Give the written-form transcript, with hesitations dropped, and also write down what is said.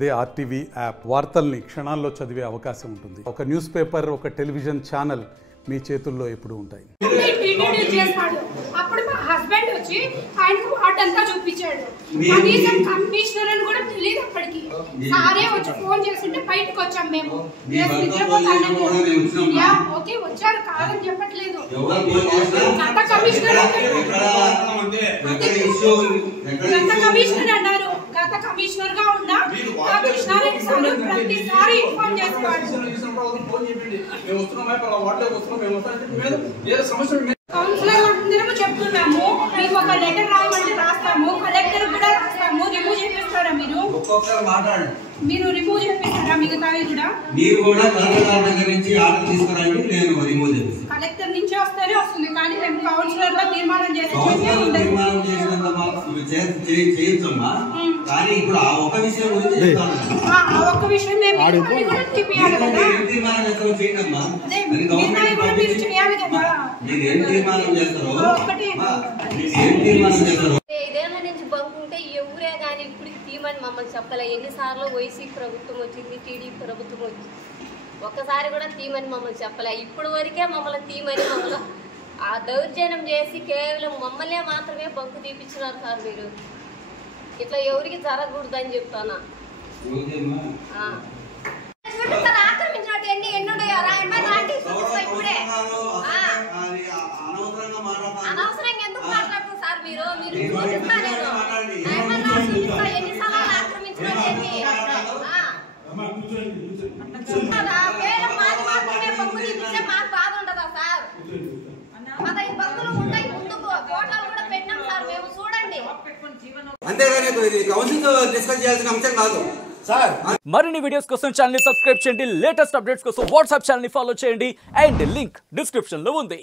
అదే RTV app వార్తల్ని క్షణాల్లో చదివే అవకాశం ఉంటుంది. ఒక న్యూస్ పేపర్, ఒక టెలివిజన్ ఛానల్ మీ చేతుల్లో ఎప్పుడు ఉంటాయి. అప్పుడు మా హస్బెండ్ వచ్చి ఆయనకు వాటంతా చూపించాడు. కనీసం కమిషనర్ అని కూడా తెలియదు అప్పటికి. సారే వచ్చి ఫోన్ చేస్తుంటే బయటకు వచ్చాం మేము. ఓకే వచ్చారు, కాదని చెప్పట్లేదు. గత కమిషనర్ అన్నారు. గత కమిషనర్ గా ఉన్నా కృష్ణారెడ్డి సార్ ప్రతిసారి ఇన్ఫార్మ్ చేసేవాడు. కౌన్సిలర్ అందరము చెప్తున్నాము, మీకు ఒక లెటర్ రాయమంటే రాస్తాము, కలెక్టర్ కూడా రాస్తాము. రిమూవ్ చేపిస్తారా మీరు రిమూవ్ చేపిస్తారా? మిగతావి కూడా మీరు కూడా కలెక్టర్ దగ్గర నుంచి ఆర్డర్ తీసుకురండి, నేను రిమూవ్ చేపిస్తాను. కలెక్టర్ నుంచి వస్తేనే వస్తుంది, కానీ మేము కౌన్సిలర్ లో తీర్మానం చేయొచ్చమ్మా. కానీ ఇప్పుడు ఆ ఒక విషయం గురించి చెప్తాను. ఆ ఒక్క విషయం మేము కూడా తీపియాలి కదా. తీర్మానం చేస్తారో చేయండి అమ్మా. మీరు చేయాలి కదా. మీరు ఏం తీర్మానం చేస్తారో ఏం తీర్మానం చేస్తారో ఇదేళ్ళ నుంచి బంకుంటే ఎవరే కానీ ఇప్పటికి తీమని మమ్మల్ని చెప్పలే. ఎన్నిసార్లు వైసీపీ ప్రభుత్వం వచ్చింది, టీడీపీ ప్రభుత్వం వచ్చింది, ఒక్కసారి కూడా తీమని మమ్మల్ని చెప్పలే. ఇప్పుడు వరకే మమ్మల్ని తీమని మమ్మల్ని ఆ దౌర్జన్యం చేసి కేవలం మమ్మల్నే మాత్రమే బంకు తీపించినారు సార్. మీరు ఇట్లా ఎవరికి జరగకూడదని చెప్తానా. ఆక్రమించినట్టు అనవసరంగా ఎందుకు మాట్లాడుతున్నారు సార్ మీరు? మీరు చూపిస్తా నేను ఎన్నిసార్లు ఆక్రమించినట్టు మాది మాత్రమే బంకు తీపిస్తే మాకు బాధ ఉండదా సార్? 15 బంకులు ఉంటాయి, ముందుకు ఫోటోలు కూడా పెట్టినాం సార్ మేము, చూడండి. అంతేగాని కౌన్సిల్ డిస్కస్ చేయాల్సిన అంశం కాదు సార్. మరిన్ని వీడియోస్ కోసం ఛానల్ ని సబ్స్క్రైబ్ చేయండి, లేటెస్ట్ అప్డేట్స్ కోసం వాట్సాప్ ఛానల్ ని ఫాలో చేయండి, అండ్ లింక్ డిస్క్రిప్షన్ లో ఉంది.